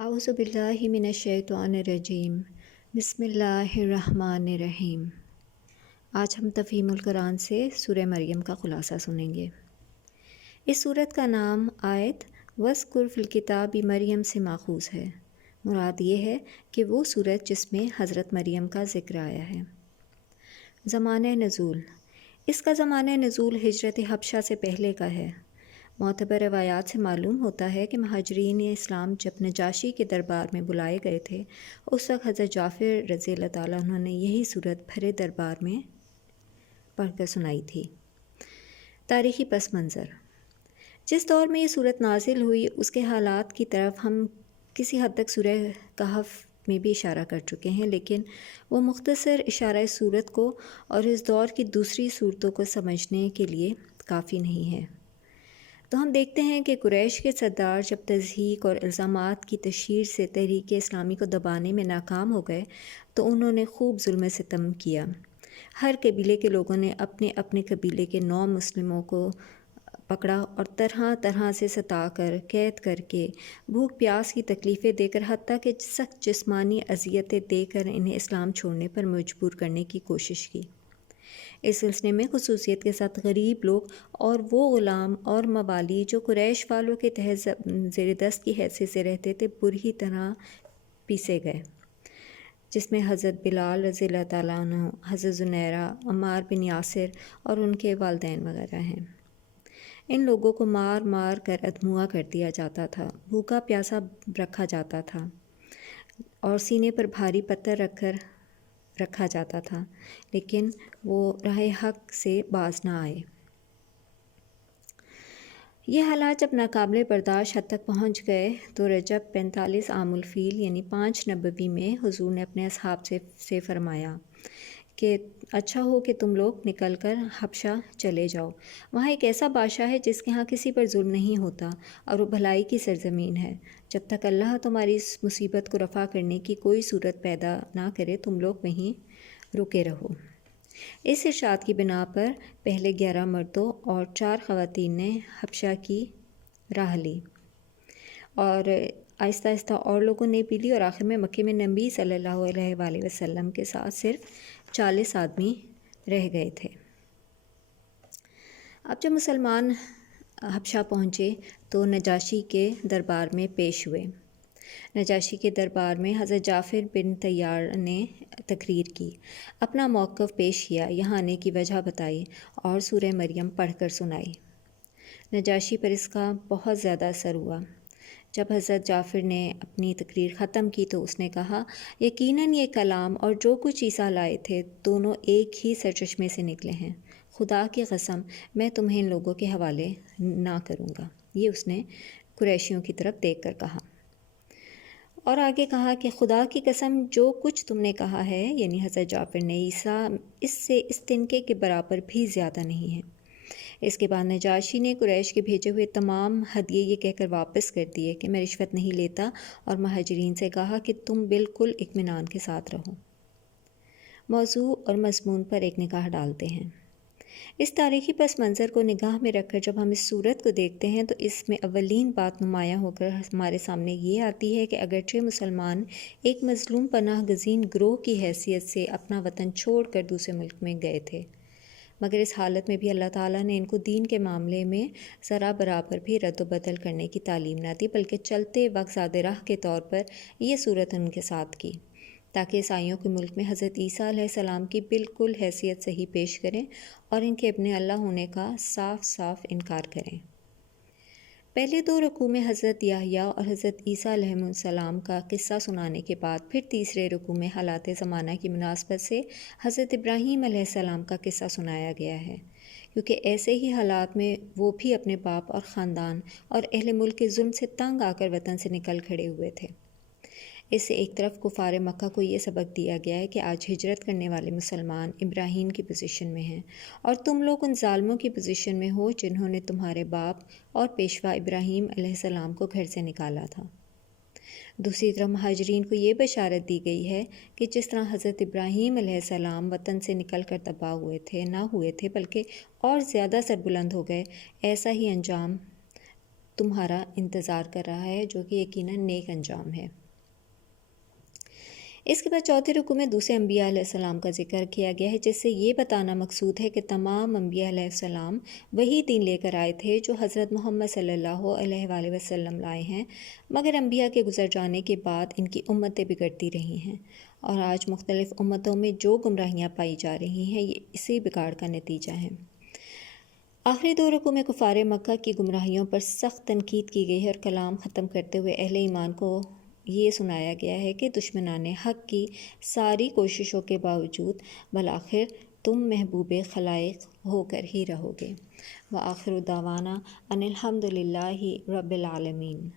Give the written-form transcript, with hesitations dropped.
اعوذ باللہ من الشیطان الرجیم بسم اللہ الرحمن الرحیم۔ آج ہم تفہیم القرآن سے سورہ مریم کا خلاصہ سنیں گے۔ اس سورت کا نام آیت وَاذْکُرْ فِی الْکِتَابِ مریم سے ماخوذ ہے۔ مراد یہ ہے کہ وہ سورت جس میں حضرت مریم کا ذکر آیا ہے۔ زمانہ نزول، اس کا زمانہ نزول ہجرت حبشہ سے پہلے کا ہے۔ معتبر روایات سے معلوم ہوتا ہے کہ مہاجرین اسلام جب نجاشی کے دربار میں بلائے گئے تھے، اس وقت حضرت جعفر رضی اللہ تعالیٰ عنہ نے یہی سورت بھرے دربار میں پڑھ کر سنائی تھی۔ تاریخی پس منظر، جس دور میں یہ سورت نازل ہوئی اس کے حالات کی طرف ہم کسی حد تک سورہ کہف میں بھی اشارہ کر چکے ہیں، لیکن وہ مختصر اشارہ سورت کو اور اس دور کی دوسری صورتوں کو سمجھنے کے لیے کافی نہیں ہے۔ تو ہم دیکھتے ہیں کہ قریش کے سردار جب تضحیک اور الزامات کی تشہیر سے تحریک اسلامی کو دبانے میں ناکام ہو گئے تو انہوں نے خوب ظلم ستم کیا۔ ہر قبیلے کے لوگوں نے اپنے اپنے قبیلے کے 9 مسلموں کو پکڑا اور طرح طرح سے ستا کر، قید کر کے، بھوک پیاس کی تکلیفیں دے کر، حتیٰ کہ سخت جسمانی اذیتیں دے کر انہیں اسلام چھوڑنے پر مجبور کرنے کی کوشش کی۔ اس سلسلے میں خصوصیت کے ساتھ غریب لوگ اور وہ غلام اور موالی جو قریش والوں کے تحت زیر دست کی حیثیت سے رہتے تھے بری طرح پیسے گئے، جس میں حضرت بلال رضی اللہ تعالیٰ عنہ، حضرت زنیرہ، عمار بن یاسر اور ان کے والدین وغیرہ ہیں۔ ان لوگوں کو مار مار کر ادھموا کر دیا جاتا تھا، بھوکا پیاسا رکھا جاتا تھا اور سینے پر بھاری پتھر رکھ کر رکھا جاتا تھا، لیکن وہ راہ حق سے باز نہ آئے۔ یہ حالات جب ناقابل برداشت حد تک پہنچ گئے تو رجب 45 عام الفیل یعنی 5 نبوی میں حضور نے اپنے اصحاب سے فرمایا کہ اچھا ہو کہ تم لوگ نکل کر حبشہ چلے جاؤ۔ وہاں ایک ایسا بادشاہ ہے جس کے ہاں کسی پر ظلم نہیں ہوتا اور وہ بھلائی کی سرزمین ہے۔ جب تک اللہ تمہاری اس مصیبت کو رفع کرنے کی کوئی صورت پیدا نہ کرے تم لوگ وہیں رکے رہو۔ اس ارشاد کی بنا پر پہلے 11 مردوں اور 4 خواتین نے حبشہ کی راہ لی اور آہستہ آہستہ اور لوگوں نے بھی لی، اور آخر میں مکے میں نبی صلی اللہ علیہ وآلہ وسلم کے ساتھ صرف 40 آدمی رہ گئے تھے۔ اب جب مسلمان حبشہ پہنچے تو نجاشی کے دربار میں پیش ہوئے۔ نجاشی کے دربار میں حضرت جعفر بن طیار نے تقریر کی، اپنا موقف پیش کیا، یہاں آنے کی وجہ بتائی اور سورہ مریم پڑھ کر سنائی۔ نجاشی پر اس کا بہت زیادہ اثر ہوا۔ جب حضرت جعفر نے اپنی تقریر ختم کی تو اس نے کہا، یقیناً یہ کلام اور جو کچھ عیسیٰ لائے تھے دونوں ایک ہی سرچشمے سے نکلے ہیں۔ خدا کی قسم میں تمہیں ان لوگوں کے حوالے نہ کروں گا۔ یہ اس نے قریشیوں کی طرف دیکھ کر کہا، اور آگے کہا کہ خدا کی قسم جو کچھ تم نے کہا ہے، یعنی حضرت جعفر نے، عیسیٰ اس سے اس تنکے کے برابر بھی زیادہ نہیں ہے۔ اس کے بعد نجاشی نے قریش کے بھیجے ہوئے تمام ہدیے یہ کہہ کر واپس کر دیے کہ میں رشوت نہیں لیتا، اور مہاجرین سے کہا کہ تم بالکل اطمینان کے ساتھ رہو۔ موضوع اور مضمون پر ایک نگاہ ڈالتے ہیں۔ اس تاریخی پس منظر کو نگاہ میں رکھ کر جب ہم اس صورت کو دیکھتے ہیں تو اس میں اولین بات نمایاں ہو کر ہمارے سامنے یہ آتی ہے کہ اگرچہ مسلمان ایک مظلوم پناہ گزین گروہ کی حیثیت سے اپنا وطن چھوڑ کر دوسرے ملک میں گئے تھے، مگر اس حالت میں بھی اللہ تعالیٰ نے ان کو دین کے معاملے میں ذرا برابر بھی رد و بدل کرنے کی تعلیم نہ دی، بلکہ چلتے وقت زاد راہ کے طور پر یہ صورت ان کے ساتھ کی، تاکہ عیسائیوں کے ملک میں حضرت عیسیٰ علیہ السلام کی بالکل حیثیت صحیح پیش کریں اور ان کے ابن اللہ ہونے کا صاف صاف انکار کریں۔ پہلے 2 رکوع میں حضرت یحییٰ اور حضرت عیسیٰ علیہ السلام کا قصہ سنانے کے بعد پھر تیسرے رکوع میں حالات زمانہ کی مناسبت سے حضرت ابراہیم علیہ السلام کا قصہ سنایا گیا ہے، کیونکہ ایسے ہی حالات میں وہ بھی اپنے باپ اور خاندان اور اہل ملک کے ظلم سے تنگ آ کر وطن سے نکل کھڑے ہوئے تھے۔ اس سے ایک طرف کفار مکہ کو یہ سبق دیا گیا ہے کہ آج ہجرت کرنے والے مسلمان ابراہیم کی پوزیشن میں ہیں اور تم لوگ ان ظالموں کی پوزیشن میں ہو جنہوں نے تمہارے باپ اور پیشوا ابراہیم علیہ السلام کو گھر سے نکالا تھا۔ دوسری طرف مہاجرین کو یہ بشارت دی گئی ہے کہ جس طرح حضرت ابراہیم علیہ السلام وطن سے نکل کر تباہ نہ ہوئے تھے بلکہ اور زیادہ سربلند ہو گئے، ایسا ہی انجام تمہارا انتظار کر رہا ہے، جو کہ یقیناً نیک انجام ہے۔ اس کے بعد چوتھے رکوع میں دوسرے انبیاء علیہ السلام کا ذکر کیا گیا ہے، جس سے یہ بتانا مقصود ہے کہ تمام انبیاء علیہ السلام وہی دین لے کر آئے تھے جو حضرت محمد صلی اللہ علیہ وآلہ وسلم لائے ہیں، مگر انبیاء کے گزر جانے کے بعد ان کی امتیں بگڑتی رہی ہیں، اور آج مختلف امتوں میں جو گمراہیاں پائی جا رہی ہیں یہ اسی بگاڑ کا نتیجہ ہیں۔ آخری دو رکوع میں کفار مکہ کی گمراہیوں پر سخت تنقید کی گئی ہے، اور کلام ختم کرتے ہوئے اہل ایمان کو یہ سنایا گیا ہے کہ دشمنان حق کی ساری کوششوں کے باوجود بالآخر تم محبوب خلائق ہو کر ہی رہو گے۔ وآخر دعوانا ان الحمد للہ رب العالمین۔